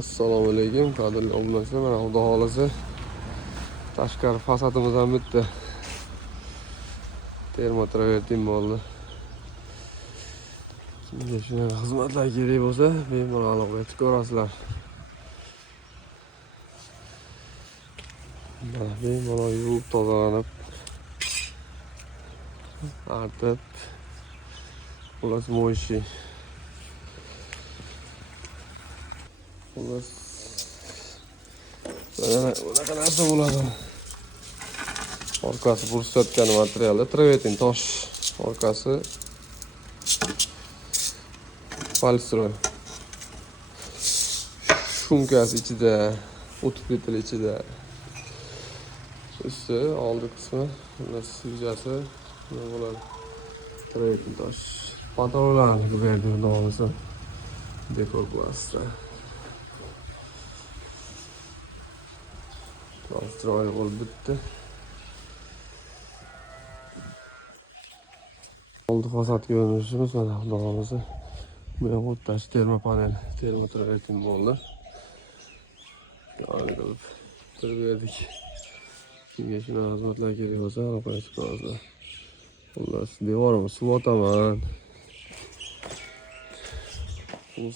Assalomu alaykum, qadrli obunachilar. Mana xudo xolasa tashqari fasadimiz ham bitta. Termotravertin bo'ldi. Kimga shunaqa xizmatlar kerak bo'lsa, bemalol aloqaga chiqarasizlar. Mana bemalol yuvib tozalanib, artib, xullas mo'yshi. Xullas bunaqa narsa bo'ladi. Orqasi ko'rsatgan materialda travertin tosh, orqasi polstroy. Shumkasi ichida, o'tib ketili ichida. Üstü oldi qismi, yuzasi nima bo'ladi? Travertin tosh. Pantolonlarni bu yerda davomisa dekor plastra. Polstroy bo'lib bitdi. Oldi fasad ko'rinishimiz mana davomisa. Bu ham o'ttash termopanel, termotravertin bo'ldi. Ya'ni qilib berdik. Kimga shunaqa xizmatlar kerak bo'lsa, aloqaga chiqasizlar. Xullas, devorimiz suv otaman.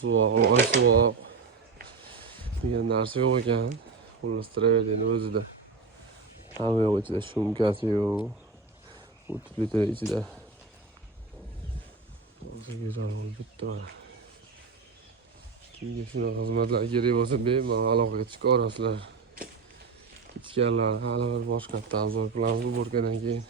Suvoq degan narsa yo'q ekan. Xullas, travertin o'zida. Hamma yo'q ichida, shumkasi yo'q. O'tib litr ichida. Go'zal bo'lib bitdi mana. Kimga shunaqa xizmatlar kerak bo'lsa, bemalol aloqaga chiqarasizlar. Ichkarlar hali bir boshqa obzor qilamiz bu bo'rkadan keyin.